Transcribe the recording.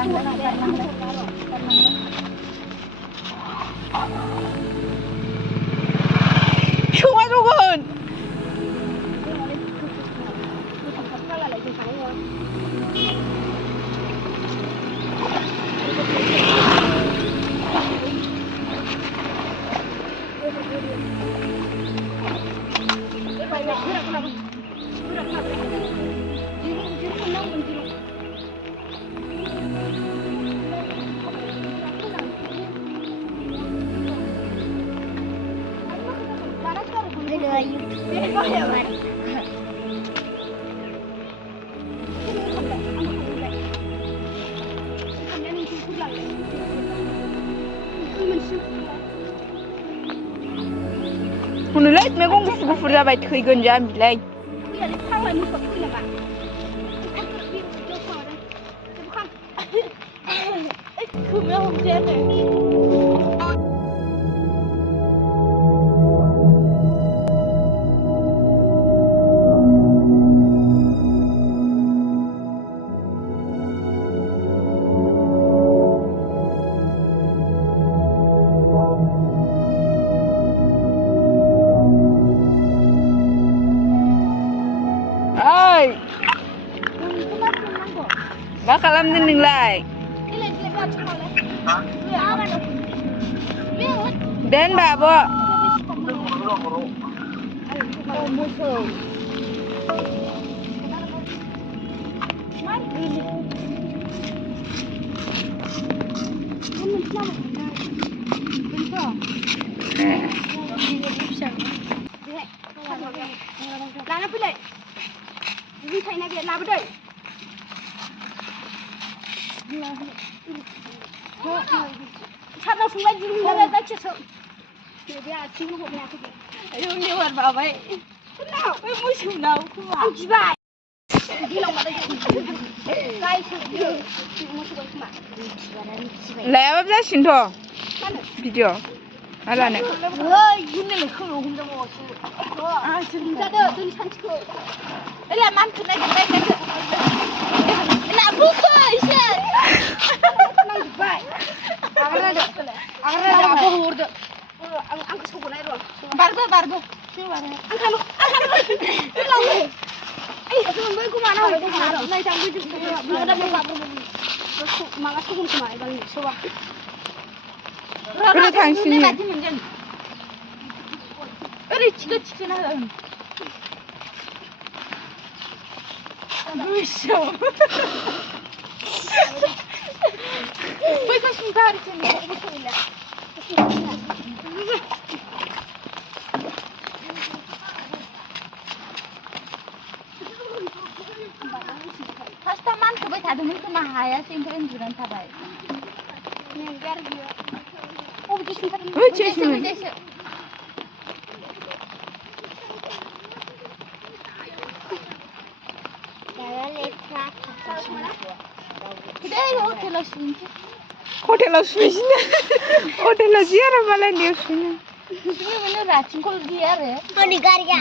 Cuma turun. Menurut megang gufur jabai thaigon jam bilai. मा खालामदों नोंलाय? Den बाबो लाना फैलाय थाइना गैया लाबोदै सारना संलाय दिरुंलाय जायखिसो बे आथिं हरनायाखै आयौ नेवार बाबाय नाव बे मोसौनाव खोमा आं गिबाय गिलांबाथाय गायसो मोसौबाय खोमा लायाबाबो जासिगोनथ' भिडिअ आलानो ओइ गुननोलाय खोमाव हमजाबावासो आंसो हमजादो जोंनि सानसेखौ एला मानखौ नागिरबाय लाबोखो एसे नांजोब्बाय आगारनादो आबो हरदो आंखौ सौगोनाय र' बारगो आं थानो बै गोमाना हरदो नायजां माला सौगोन खोमा एबार सौआ ओरै थांसिनो बायदि मोनदों ओरै थिखोना हो गोसोआव बैखौ सुंथा आरोखि न'आवबो सौला फार्स्टआव मानखोबाय थादोंमोन खोमा हायासै ओमफ्राय उन्दुनानै थाबाय Hotelaव सुइसिनो हटेलाव जि आराम मालायनियाव सुइनो राथिंखौ गैया आरो गारिया